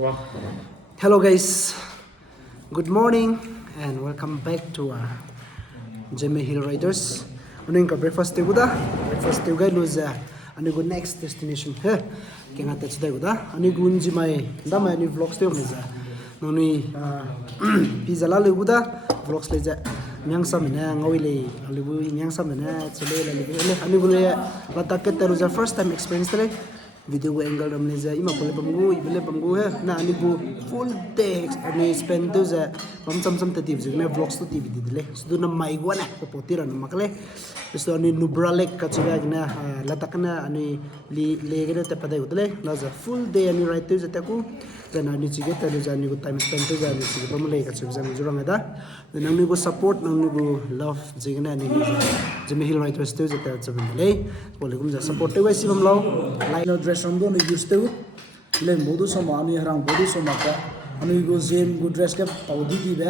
Hello guys, good morning and welcome back to Zeme Hill Riders. Ano yung breakfast tayo guda? Breakfast tayo guys, lose ano yung next destination. Kaya nga tayo tayo guda. Ano yung may dama ano yung vlogs tayo mga ano yung pizza lalo guda vlogs tayo nyang sa mina ngawili alibu nyang sa mina tsule lalibu ano yung Ladakh tayo first time experience tayo. Video ko angle ramne za ima pole pamgu ibele pamgu he na ani ko full day ani spend do za pam sam ta tv me vlogs to tv dile so na mai gwana ko potira na makle so ani Nubra Lake ka chiga na Ladakh na ani le gele te padai udle na za full day ani right to za ta ko then ani chiga ta za ani ko time spend to za ani chiga pam le ka chiga za jurang da then ani ko support ani ko love chiga na ani Zeme Hill Riders to za ta chiga le pole kum za support to si bam lo like no dress from go use to le modu sama ani harang bodu sama ka ani go Zeme go dress ka paudi di be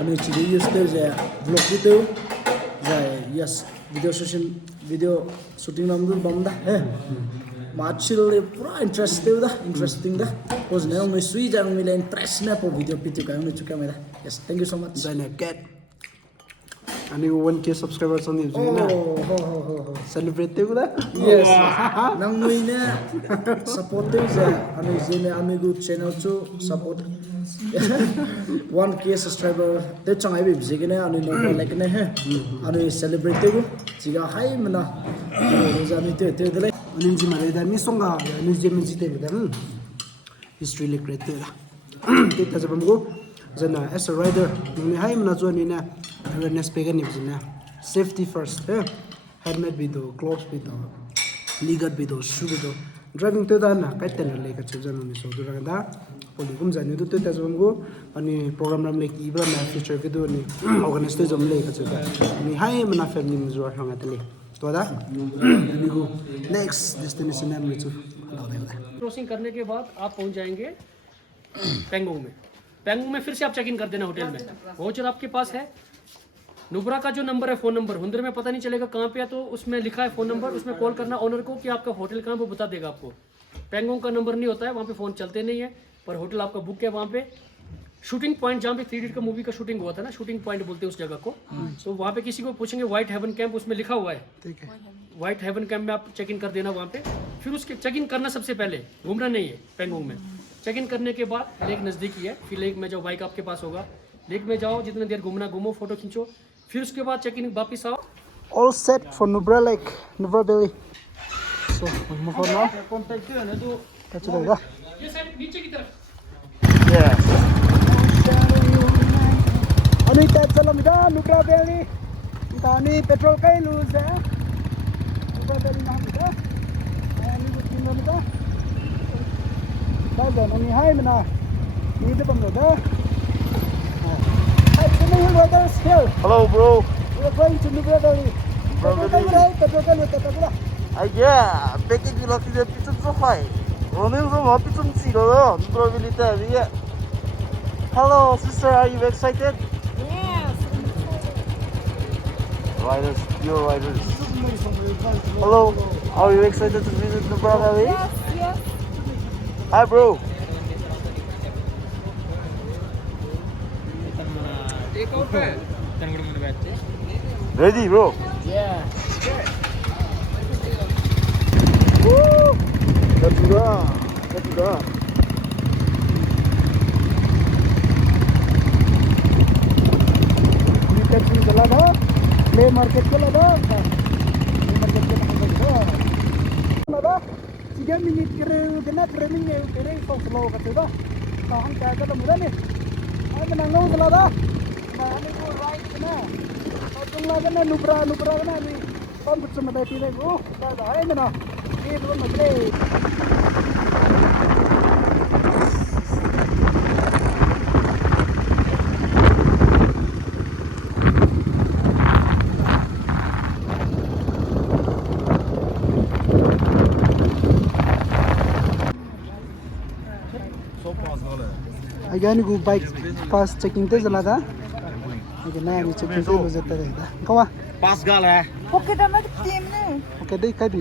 ani chiga use to za vlog to za yes video shooting namdu bamda he machil pura interesting da was now my sweet and me interest na po video pitu ka ni chuka mera yes thank you so much Zana cat ani 1k subscribers on YouTube na celebrate ko da yes nang noi na support te sa ani Zeme amigo channel to support 1k subscriber te chang ai bi jigene ani no like na he ani celebrate ko jiga hai mana rozani te dele ani ji mare da mi songa ani Zeme ji te da history le create la te ta jabam go zana as a rider ni hai mana jo ni na awareness pegan ni bjina safety first helmet bi do gloves bi do ligat bi do shoe bi do driving to da na kaiten le ka chujan ni so du ra da poli gum jani du te ta jom go ani program ram le ki ibra na future video ni organize to jom le ka chuja ni hai mana family mi zo hanga tele to da ni go next destination nam chu crossing करने के बाद आप पहुंच जाएंगे पेंगोंग में। पेंगोंग में फिर से आप चेक इन कर देना होटल में। वाउचर आपके पास है। नुब्रा का जो नंबर है फ़ोन नंबर हुंदर में पता नहीं चलेगा कहाँ पे है तो उसमें लिखा है फ़ोन नंबर, उसमें कॉल करना ऑनर को कि आपका होटल कहाँ वो बता देगा आपको। पेंगोंग का नंबर नहीं होता है, वहाँ पे फ़ोन चलते नहीं है, पर होटल आपका बुक है वहाँ पे। शूटिंग पॉइंट जहाँ पे 3 इडियट का मूवी का शूटिंग हुआ था ना, शूटिंग पॉइंट बोलते हैं उस जगह को। तो वहाँ पे किसी को पूछेंगे व्हाइट हेवन कैंप, उसमें लिखा हुआ है। ठीक है, व्हाइट हेवन कैंप में आप चेक इन कर देना वहाँ पे। फिर उसके चेक इन करना सबसे पहले, घूमना नहीं है पेंगोंग में। चेक इन करने के बाद लेक नज़दीकी है, फिर लेक में जाओ, बाइक आपके पास होगा, लेक में जाओ, जितनी देर घूमना घूमो, फोटो खींचो, फिर उसके बाद चेक इन वापस आओ। all set for Nubra Lake, Nubra Valley. So we move on now. Catch it over. ये साइड नीचे की तरफ। Yes. Ani catch alam da Nubra Valley. Tani petrol kay lose eh. Nubra Valley na da. Ani butin na da. Baza nani hai mana. Ni de pam da. Hi, Zeme Hill Riders here. Hello, bro. We are going to Nubra Valley. Petrol kay lose Yeah, package you lucky the pizza so high. Running from a pizza zero, Nubra Valley. Hello, sister, are you excited? Yes. Riders, pure riders. Hello, are you excited to visit Nubra Valley? Yes. Hi, bro. Ready, bro? Yeah. Woo! Let's go. Let's go. You can see the lava. Leh market ko lava. Leh market ko lava. Lava. 3 minit kere kena training ne kere so slow ka tuda. Kahang kaya ka mula ni. Ay manangaw ka lava. Ano ko right na. Khardungla na Nubra na ni. Pambut sa maday pilay ko. Kada ay na. Ito madre. Again, go bike pass checking te jala da. Again, na ni checking te lozeta da. Kawa. Pass gal hai. Okay, da mag team ne. Okay, dai kai bi.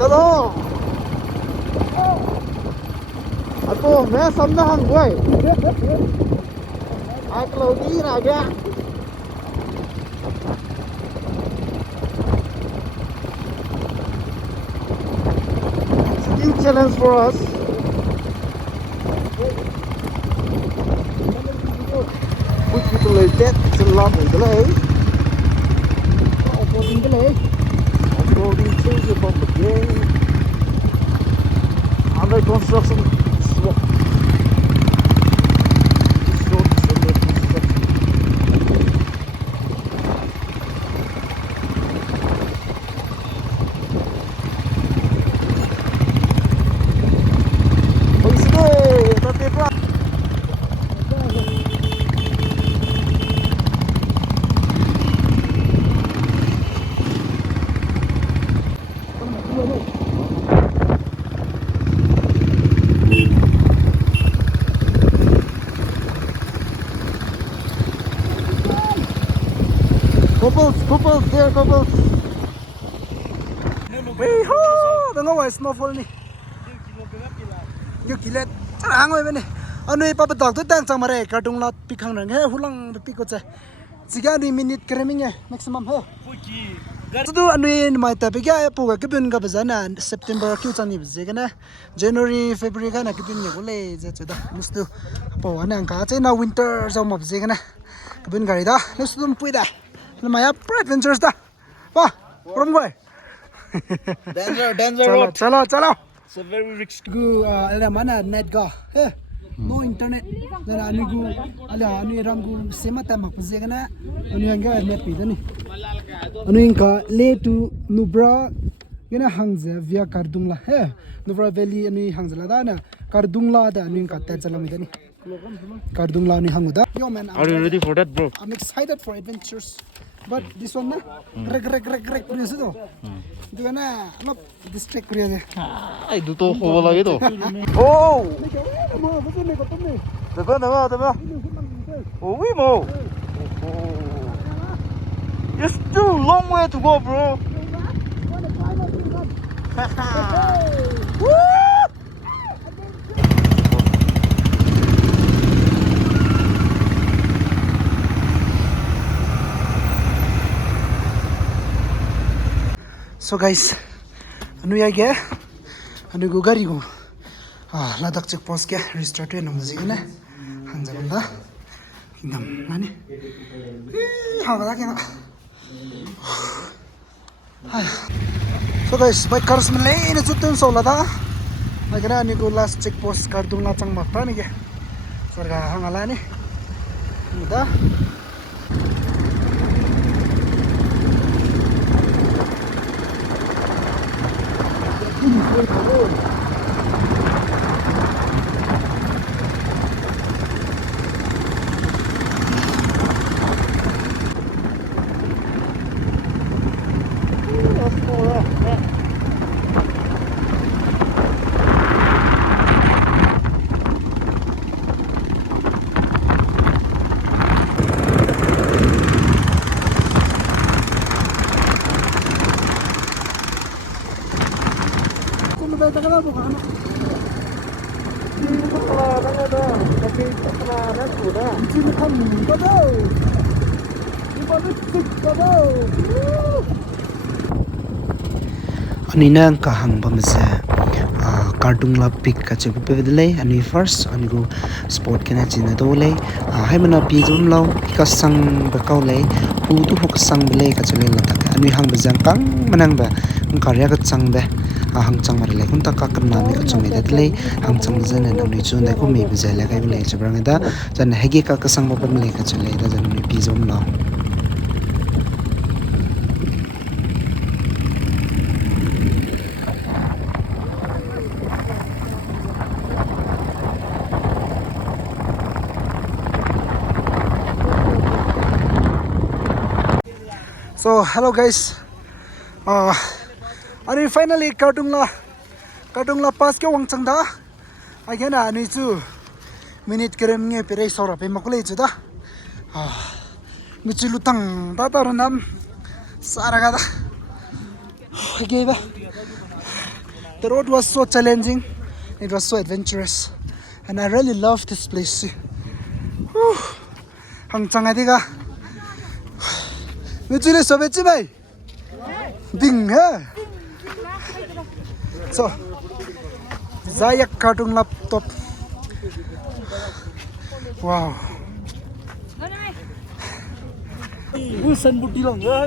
Hello. Ato, मैं समझा हूँ भाई. आज लोगी ना क्या? It's a new challenge for us. Which people like that? It's a long way delay. Offroading delay. Offroading change from the game. Under construction. Swap. This road is under construction. Couples, there couples. Wee-hoo! Tengok wah snowfall ni. Yo kilat. Carang wah ni. Anu ipa betok tu tang cang mare Khardungla pikang rang he hulang pikot se. Jika 2 minit kereming he maximum he. Itu anu ini mai tapi kaya puga kebun ka bezana September kyu cang ni beze kana January February kana kebun ni boleh je sudah mustu apa wana angka cina winter jauh beze kana kebun gari dah mustu pui dah. Namanya adventures dah. Wah, orang gue. Danger road. Chalo. It's a very risky. Gu ala mana net ga. No internet. Dara anu gu ala anu ram gu sema tamak puse kana anu anga net pi dani. Anu inka Leh to Nubra gana hangza via Khardungla. Nubra Valley anu hangza da na Khardungla da anu inka ta chala mi dani. Khardungla anu hanguda. Yo man. Are you ready for that, bro? I'm excited for adventures. But this one na rek kuriya se to. Itu kana not distract kuriya de. Ay, duto ko lagi to. Oh! Tama. Oh, we mo. It's still a long way to go, bro. Woo! So guys, anu ya ge, anu gu gari gu, Ladakh checkpoint ke restart we namzi gana, hangza banda, kingdom nani, hangga kena. So guys, bike cars mele ini cutun sola da, agak anu gu last checkpoint Khardungla cang mata ni ge, sorga hangala ni, muda. Anina kahang bamse Khardungla pick ka chebu pe dele ani first ani go sport kena china dole hai mana pi zum lo ka sang ba kau le pu tu hok sang bele ka chele la tak ani hang bazang kang manang ba karya ka chang ba hangchang mar le kun ta ka kan na mi ka chumi da le hangchang zen na ni chu na ku mi bi za la kai le chabrang da jan hegi ka sang ba ban le ka chale da jan ni pi zom la. So hello guys, and finally Khardungla pass ke wangchang da again ani chu minute kerem nge pere sora pe makule chu da mi chu lutang da da nam sara ga da okay ba. The road was so challenging, it was so adventurous, and I really love this place. hangchang adiga Mechile sobechi mai. Ding ha. So Zayak Khardung laptop. Wow. Wilson budi long ya.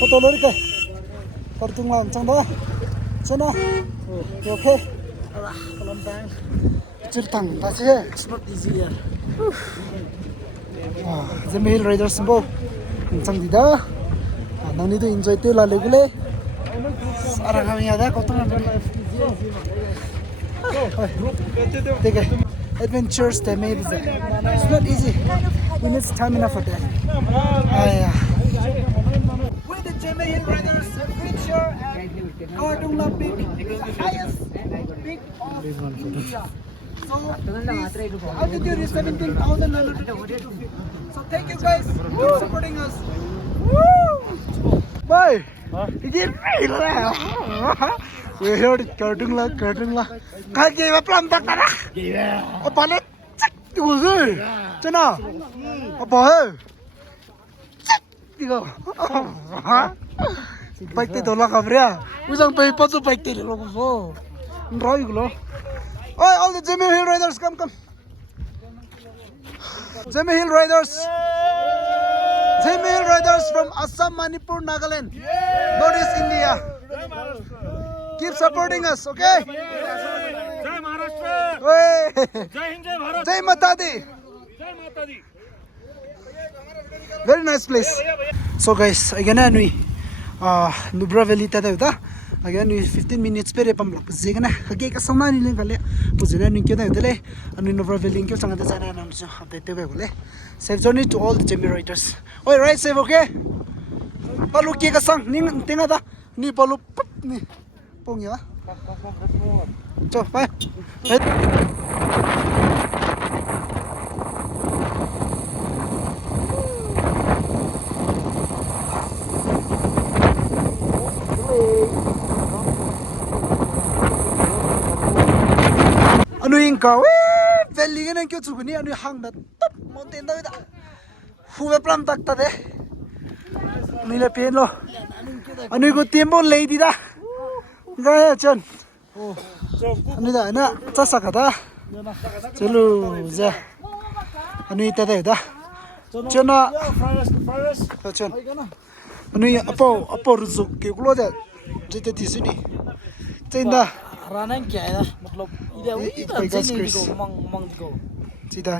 Foto lori ka. Khardung lam chang da. Chana. Okay. Kelontang. Cirtang ta che. It's not easy ya. Zeme Hill Riders bo. Chang di da. Nang ni to enjoy te la legule. Sara kami ada kotong na. Take it. Adventures they made is it's not easy. We need stamina for that. With the Zeme Hill Riders adventure at Khardungla Peak, the highest peak of India. So this altitude is 17,952 feet. So thank you guys for supporting us. Woo! Bye. Ini real lah. We heard Khardungla. Kau gila pelan tak dah? Gila. Apa le? Cek tu sih. Cina. Apa he? Cek tiga. Baik tu tolak kabria. Usang pay patu baik tu lo kuso. Nrai gulo. Oi, all the Zeme Hill Riders, come. Zeme Hill Riders. Zeme Hill Riders from Assam, Manipur, Nagaland, Northeast India. Keep supporting us, okay? Jai Maharashtra. Jai Hind, Jai Bharat. Jai Mata Di. Jai Mata Di. Very nice place. So guys, again we Nubra Valley tada uta. Again we 15 minutes pere pam zigana hage ka samna ni le gale pujina ni kyo da dele ani Nubra Valley kyo sanga da jana nam jo update be gole. Safe journey to all the Zeme Riders. Oi, right safe, okay? Palu ki ka sang ning tinga da ni palu pap ni pong ya. Cho bye. Anu ingka valley kan kyo chuguni anu hang da top mountain da huwe plam tak ta de ni le pen lo anu go tembo lady da ga chen anu da na cha sa ka da chelu ja anu ta da chena chen anu apo ruzu ke glo da jete tisini tenda Ranang kya है मतलब इधर उधर mang go Cina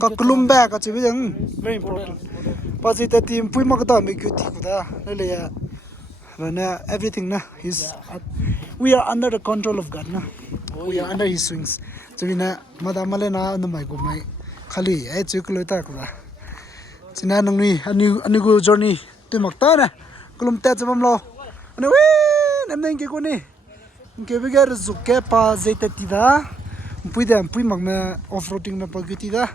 kakulum ba ka chibi yang very important. Pasi ta team pui mak da me gyuti ku da le ya bana everything na we are under the control of God na. We are under his wings. China mada male na no mai go mai khali ai chuklo ta ku da. Cina nang ni ani go journey tu mak ta na kulum ta chabam lo. Ani we nam nang ke ko ni. Ke bigar zuke pa zeta tida. Pui magna off-roading na pagiti da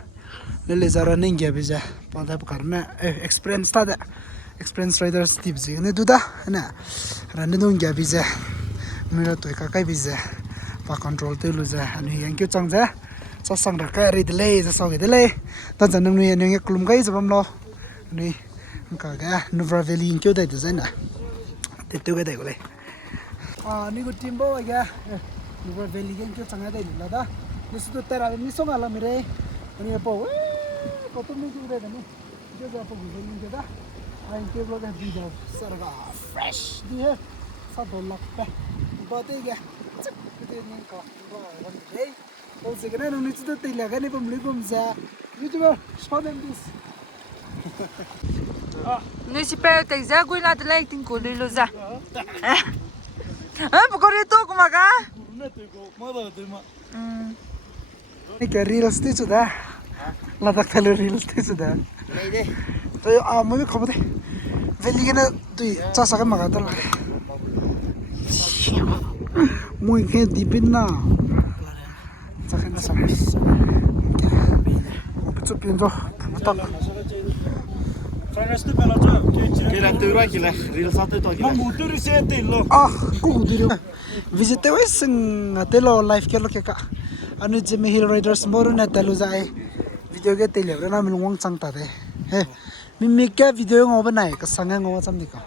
lele zara nengya beja pada karna experience tada experience riders tips ne duda na ran nungya beja mera to ka kai beja pa control te luza ani yang kyu changja sa sang ra ka ri dele sa so ge dele ta janang nu yang klum gai zabam lo ni ka ga Nubra Valley kyu da design na te tu ga dai gole ni go timbo ga Nubra Valley gen kyo changa dai lada nisu to tera ni so mala mere ani apo to mi ju de ni je ga apo gu ni da ai ke lo ga di da sarga fresh di hai sa dolak pe bate ga chak kete ning ko ba ran hey all segana no nichu te laga ne pum libum za youtuber show them this Noi si pe te za gui la de la tin ko le lo za. Bu ko ri to ko ma ga. ni ka reels te chu da Ladakh thale reels te chu da to a mo khob de veli gena tui cha sa ka ma ga la moi ke dipin na cha khen sa chu pin do tak Kira tura kila, real satu to kila. Motor se telo. ah ku diri visite wes telo live ke lo ke ka anu Zeme Hill Riders moru na telo jai video ke tele na milwang chang ta de he mi mi ka video ngo ba nai ka sang ngo cham ni ka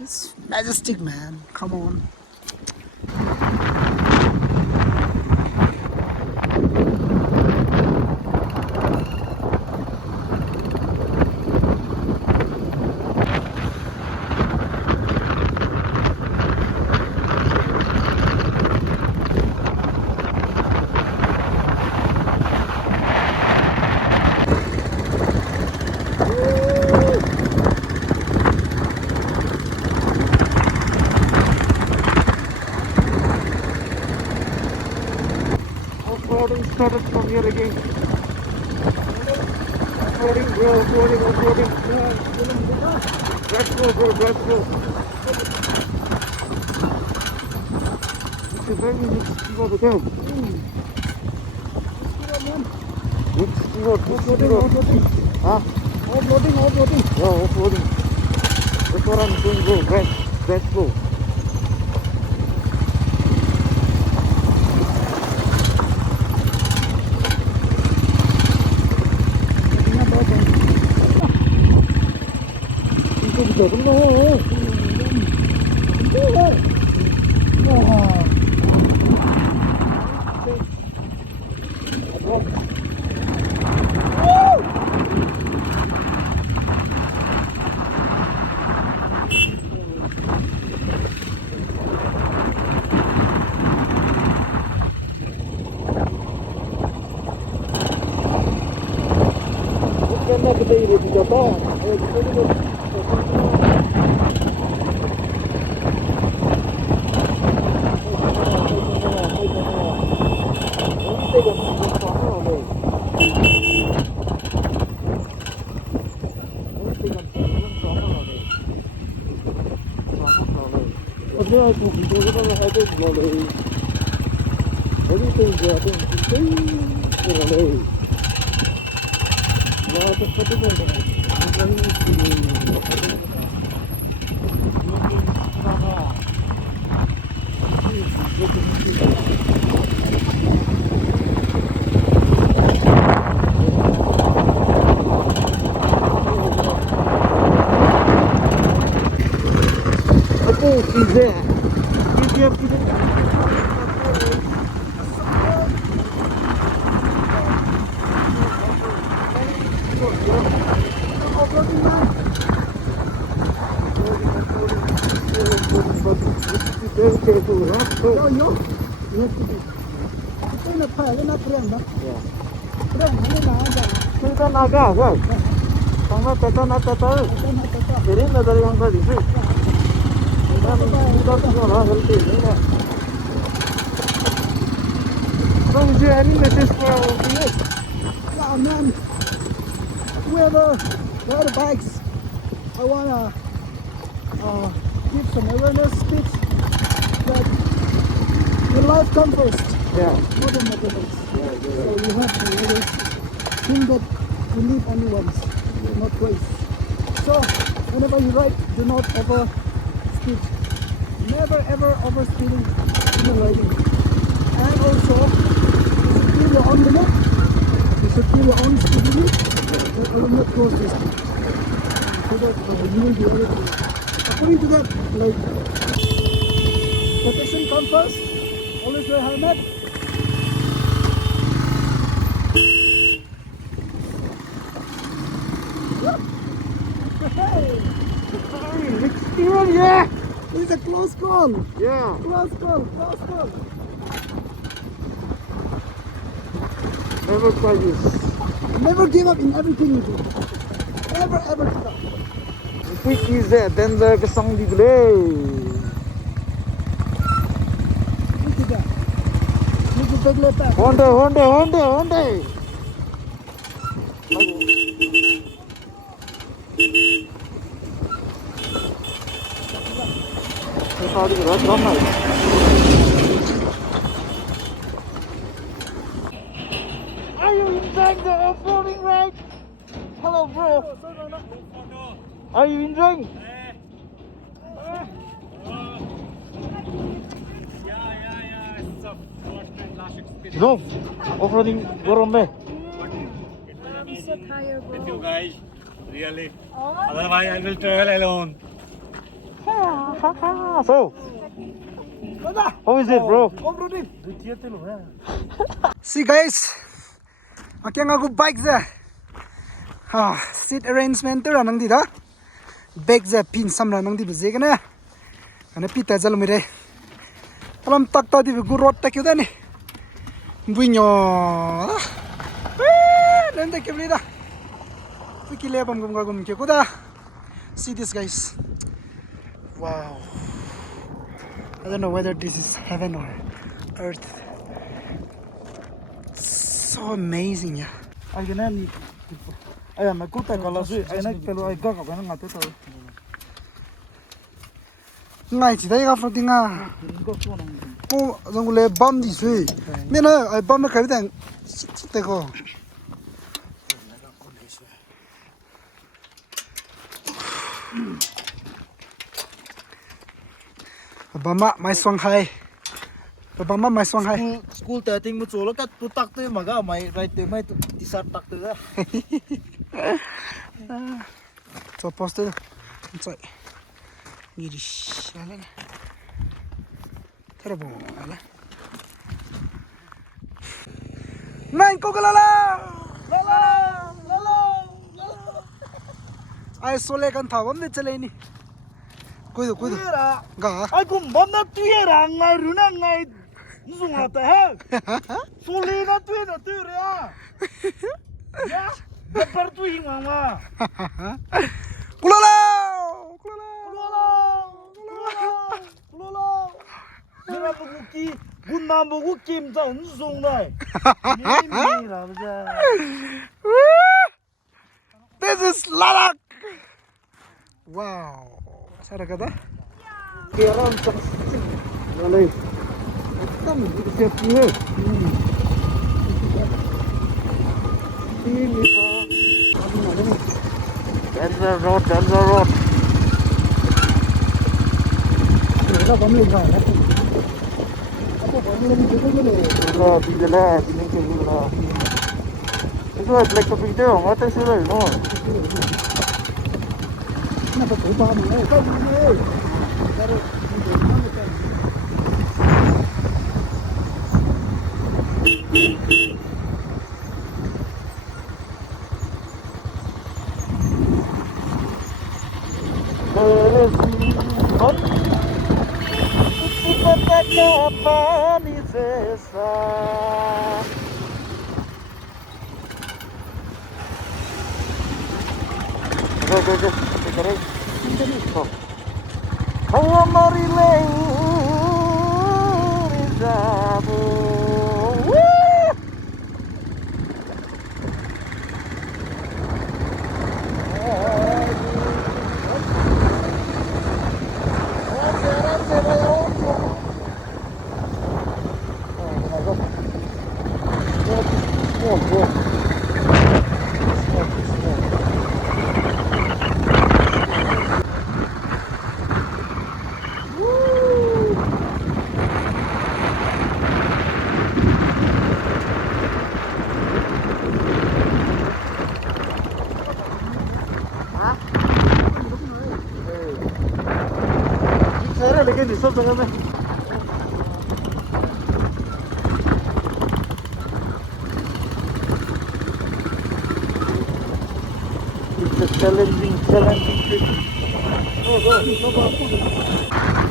it's majestic man come on Offroading started from here again. Offroading, bro, offroading. Let's go, bro, let's go. It's a very next skill of the game. Next skill of offroading Huh? offroading Yeah, offroading. That's what I'm doing, bro. Let's go. Is there any message for our viewers? yeah man whoever ride bikes I wanna give some awareness speech that your life comes first Yeah. not the motorbikes so you have to always think that you live only once not twice so whenever you ride do not over speed never ever over speeding in riding and also you should feel your own limit you should feel your own speed limit but I will not cross this so that you will be able to according to that like protection comes first always wear helmet Hey, next year, yeah. It's a close call. Yeah. Close call. Close call. Never try this. Never give up in everything you do. Never ever give up. Quick is there. Then the song di play. Look at that. Look at the back. Honda. Are you enjoying the off-roading ride? Hello, bro. Are you enjoying? It's a first and last experience. No. Off-roading boron deh. I'm so tired, With bro. you guys, really. Otherwise, I will travel alone. So, how is it, bro? See guys, akyang aku bike za. Seat arrangement tu ranang di da. Bag za pin sam ranang di beze kana. Kana pita jal mire. Kalam tak ta di gu road ta kyu da ni. Buinyo. Len ta kebli da. Fikile bam gum gum ke kuda. See this guys. Wow. I don't know whether this is heaven or earth. So amazing, yeah. Ay, ganun. Ayan, nagkuta ka lang. Ay, nagpelo ay gagawin ka nga ito. Ngay chỉ thấy gặp tiếng à, cô dùng lấy bấm đi suy, miền này ai bấm nó cái gì thế cô, bấm mà mai xoang hay, bấm mà mai xoang hay, School testing mo chulo ka tutak to yung maga may right to may tisat tak to da. cho post đó, chạy, như đi, này, thế là bộ, này, này cô cái la, ai số lệ con thảo bấm đi chơi lên đi, cuối được, gà, Ay, kung bam na tuyera ngay runa ngay nung ata ha. Suli na tuyera. Ya, dapat tuing mama. kulala, Kulolo. Mira buki, gunna buku kim sa unsung dai. Mira baza. this is Ladakh, wow, sana kata? Kira sa Malay. Tam di safety hai. Denver Road. Kita bấm lên rồi đấy. Bila ini ke bila. Itu black topping tu, mata sudah no. Nó phải cổ ba mình ơi, không ơi. Kau marile rizabu. Saya lagi di sob dengan मैं It's a challenging trip. Oh, go.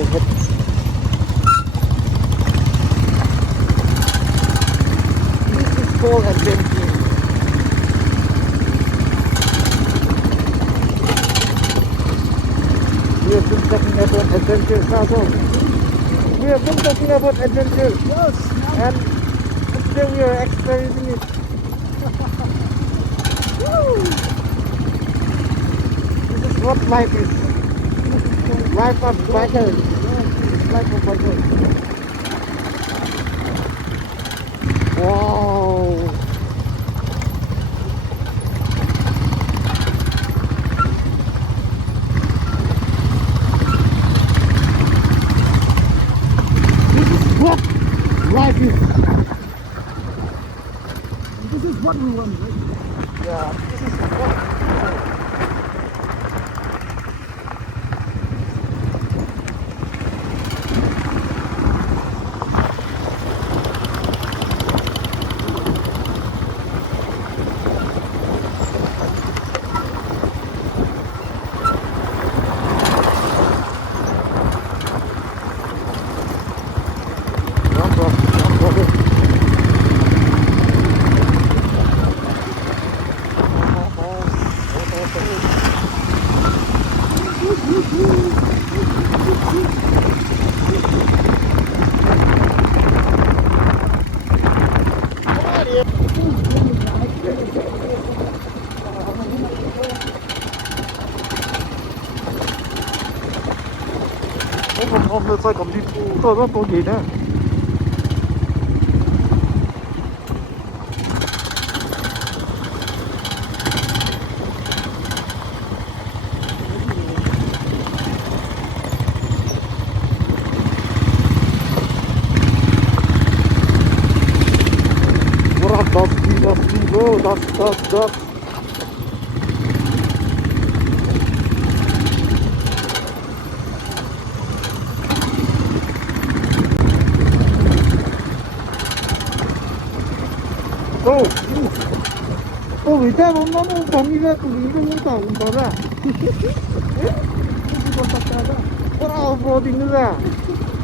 ahead. This is called adventure. We have been talking about adventure, Saso. We have been talking about adventure. Yes. And today we are experiencing it. This is what life is. Life of bikers. Life of bikers. Wow. This is what life is. This is what we want, right? Yeah, this is what. Hôm nay sai cầm đi tôi rất có gì nữa. Dusty, bro, dust. Vì thế nó không như vậy, cũng không tao cũng tao ra. Ora off-roading nữa.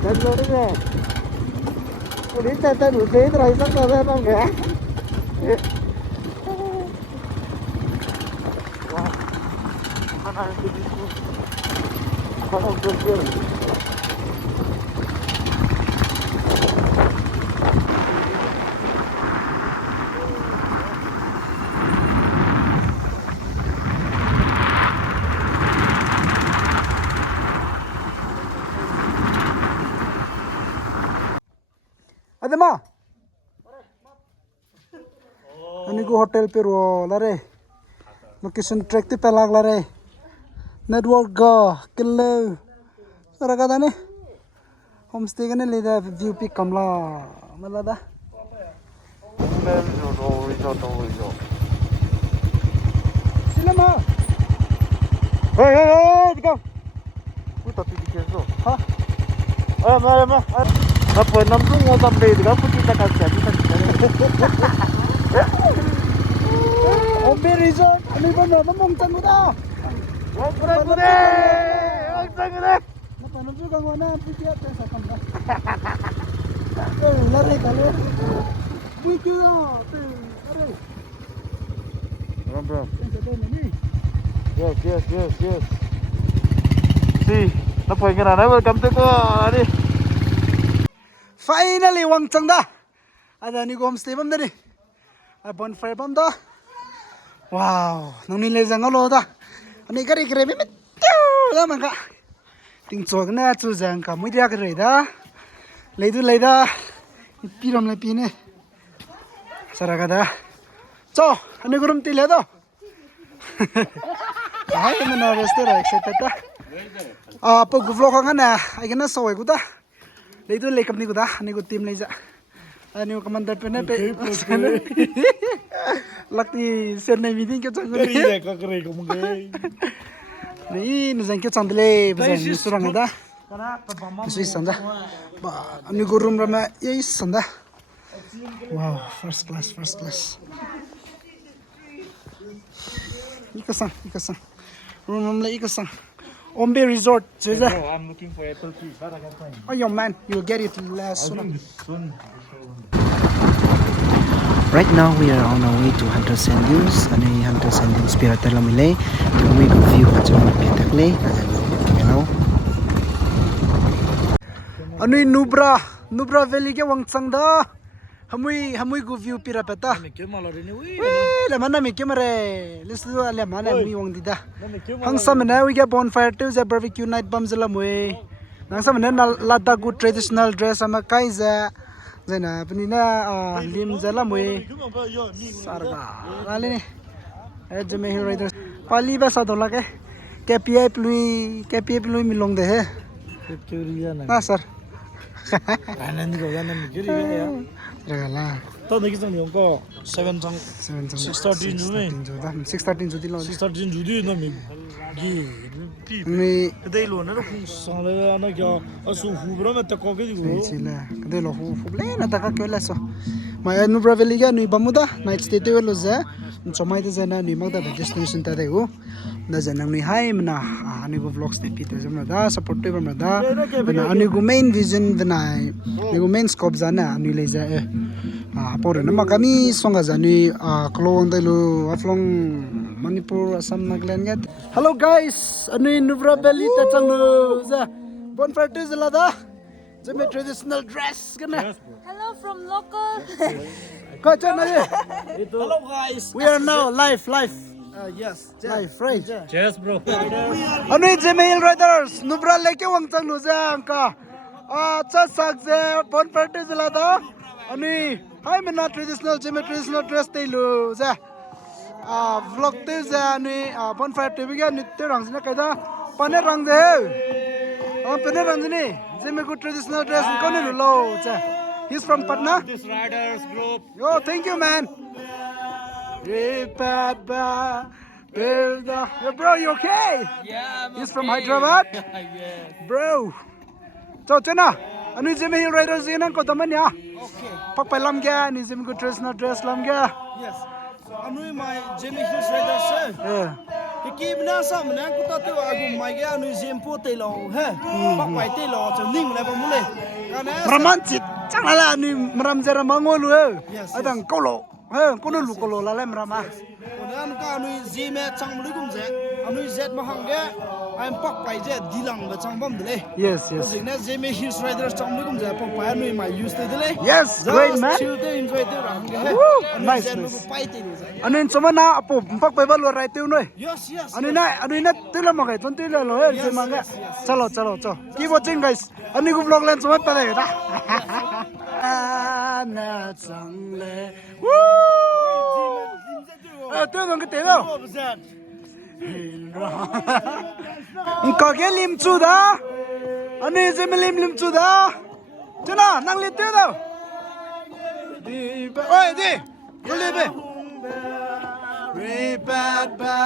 Đánh rồi đấy. Ủa tay đủ thế rồi sắp ra ra đâu kìa. Wow. Mana itu? Kalau berjalan. Ada ma? Ani go hotel pe ro la re. Location track te pelag la re. Network go kilo. Sara ka dane. Homestay ka ne le da view pic kamla. Mala da. Resort. Sila ma. Hey, go. Puta pidiendo. Ha? Ma. Apa namanya mau sampai di kampung kita kasih kita. Ombe resort. Ani ba na mong tango da. Gure. Napa na juga ngona pikia te sa kamda. Lari kalau. Pikia te. Are. Bro. Ni. Yes. See, napa ingin ana welcome to ko ani. Finally wang changda. Ada ni go homestay bam da ni. A bonfire bam da. Wow, nang ni le jang lo da. Ani gari gre mi da manga. Ting chok na chu jang ka mu dia gre da. Leidu leida. Piram le pine. Saraga da. Cho, ani gurum ti le do. Hai men na restaurant excited da. Po vlog nga na ay gana so ay guda. Leidu le kam ni guda, ani gu team leja. Ani ko commander pe na pe. Lakti sen na meeting ke chang ni. Kere ko mungkin. Ni nuzang ke chang dele, bazan ni surang da. Sui sanda. Ba ani gu room rama ye sanda. Wow, first class. Ikasang. Room le ikasang. Ombe Resort. Bro, I'm looking for apple trees. But I can find. Oh, yo, man, you'll get it last soon. Soon. Right now, we are on our way to Hunter Sand Dunes. Ano yung Hunter Sand Dunes? Pirata lang milay. Kami ko view ka dyan mapiatak lay. Hello. Ano yung Nubra Valley ke wang tsang da. Hamui go view pirapeta. Weh, laman na mikyo mare. Listo laman na mi wang dida. Hang sa mana we get bonfire too. Za barbecue night bam zala mui. Hang sa mana Ladakh good traditional dress ama kaiza. Zena penina lim zala mui. Sarga. Lali ni. Zeme Hill Riders. Pali ba sa dola ke? KPI plui milong de he. Ah sir. Kanan ko yan ang giri ya. Regala. To niki sang yung ko 7 sang 613 jume 613 judi lo 613 judi na mi gi pi mi dei lo na ko sang la na kya asu hu bro ma ta ko ge go chila kade lo hu ble na ta ka kela so mai Nubra Valley ga nui bamuda night stay te lo za chomai te zana nui magda destination ta de go na zana nui hai mna ani go vlogs te pite zamna da support te bamna da na ani go main vision dana ni go main scope zana ani le za por na makami songa zani klong de lo aflong Manipur Assam Nagaland get hello guys ani Nubra Valley ta chang lo za bonfire te zala da Zeme traditional dress gana Hello from local. hello guys we are now live yes live right Cheers, bro. Ano Zeme Hill Riders Nubra leke wang chang lo za angka cha sak je bonfire te zala da ani hai mena traditional Zeme traditional dress te lo za vlog te za ani bonfire te biga nitte rang jina kaida pane rang je pane rang jini Zeme good traditional dress kone lo cha he's from Patna This riders group. yo thank you man Yo, bro, you okay? Yeah, He's from Hyderabad? Bro. So, Chena, ano yung Zeme Hill Riders yun ang kodaman niya? okay Pagpailam kaya, ni Zeme good traditional dress lam kaya. yes anu mai Zeme Hill Riders Yeah. ki bna sa mna ku ta te wa gu mai ga anu zem po te lo he pak pai te lo cha ning le ba mu le kana Ramanchit, chanala ni maramjara mangolu Yes, adang kolo. Kono lu kolo la lem rama. onan ka anu zem chang mu gum je anu zet ma hang ge I'm pak pai je dilang ba chang bam de Yes, yes. Zine Zeme Hill Riders chang mu gum je pak pai anu mai use te de Yes, great man. chill te enjoy te rang ge Woo, anu nice, zet mu nice. pai te lo je Ano yung suma na apo, mpakpay ba lo right yun yes yes Ano na tila mo kayo, tila lo Yes, manga. yes, yes. Chalo. Keep watching guys. Ano yung vlog lang sumat pala yun, ha? Na changle. Woo! Ito yung katilo. Ang kage limchu da. Ano yung Zeme limchu da? Tuna, nang lito daw. Oy, di. Kulibe. Ripat ba.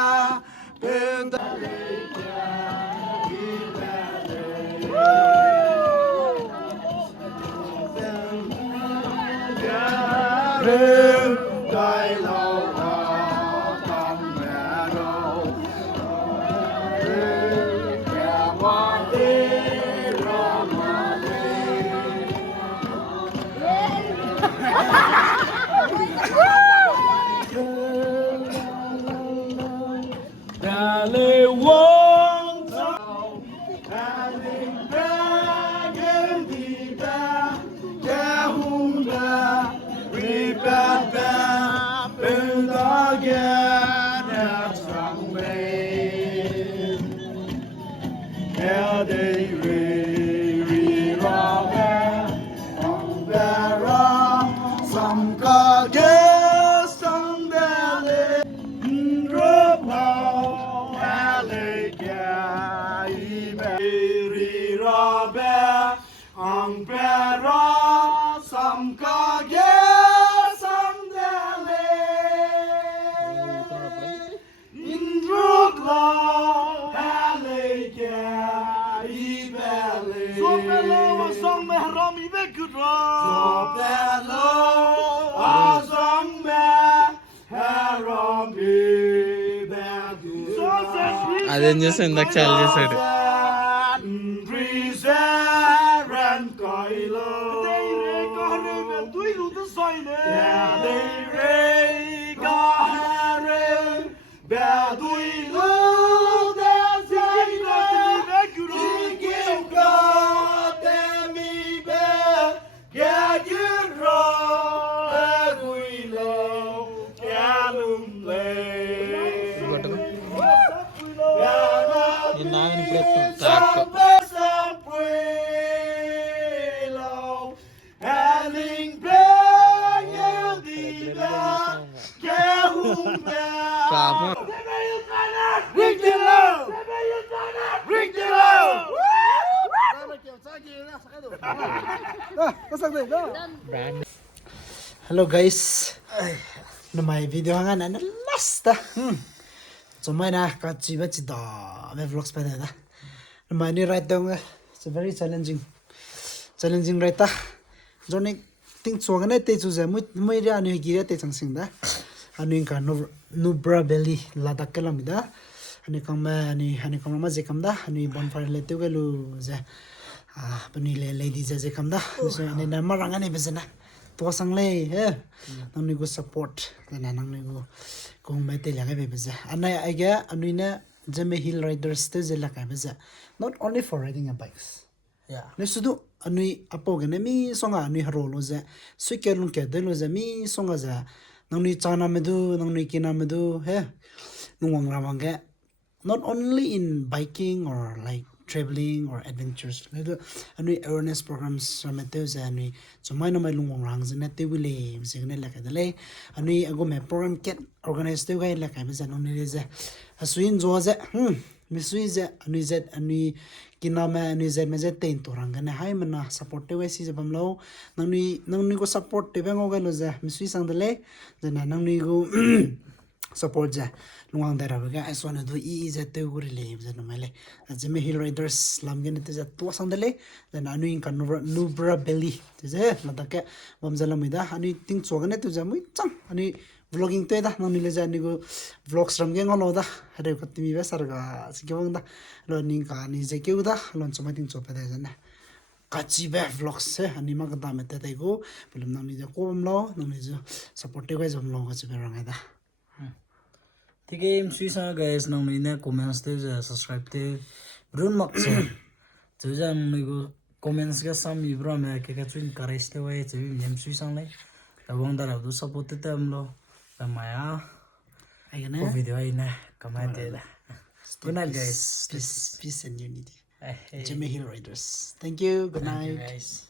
అదేం చేసి ఇందాక చాలా చేశాడు Hello guys, na my video nga na last ta. So my na ka chiba chida me vlogs pa da. Na my ni right down it's a very challenging right ta. Jonik ting so nga te chu za mu ria ni gi te chang sing da. Anu ka Nubra Valley Leh Ladakh ka lam da. Ani kam ma je kam da ani bonfire le te lu za. Pani le lady za je kam da. So ani na maranga ni bezana. To sang le he nang ni go support na nang ni go kung mai te la ga be za anai aga anuina Zeme Hill Riders te je la ka be za not only for riding a bikes Yeah. ne sudu anui apo ga ne mi songa anui haro lo za su ke lun ke de lo za mi songa za nang ni chana me du nang ni kina me du he nungwang ramang ga not only in biking or like traveling or adventures ledo anui awareness programs samete za anui chumai no mai lungwang rang zene te wile zene la ka dale anui ago me program ket organize te gai la ka be za no ni za asuin zo za mi sui za anui kinama anui za me za te to rang ne hai mana support te we si za bamlo nang ni ko support te bengo ga lo za mi sui sang dale zena nang ni go support za lungwang da ra ga I want to do za te guri le za no mele Zeme Hill Riders lam gen te za to sang dale then anu in kan Nubra Valley te za Ladakh bam za lam da anu ting chog ne tu za mui chang anu vlogging te da nang ni le za ni go vlogs ram gen ngolo da hare ko timi be sar ga sikewang da lo ning ka ni je ke da lon choma ting chop da za na kachi be vlogs se ani ma ga da me te te go film nang ni ja ko bam lo nang ni jo support te ga jom lo ga che be rang da ठीक है M सुई सा guys नंग ने comments ते subscribe ते run मक से जो जा नंग को कमेंट्स का सम इब्रा में के चुन करेस ते वे जे एम सुई सा ले तबंग दा दु सपोर्ट ते हम लो तमाया ai को na वीडियो आई ना कमाए ते good night guys peace and unity Zeme Hill Riders thank you good night guys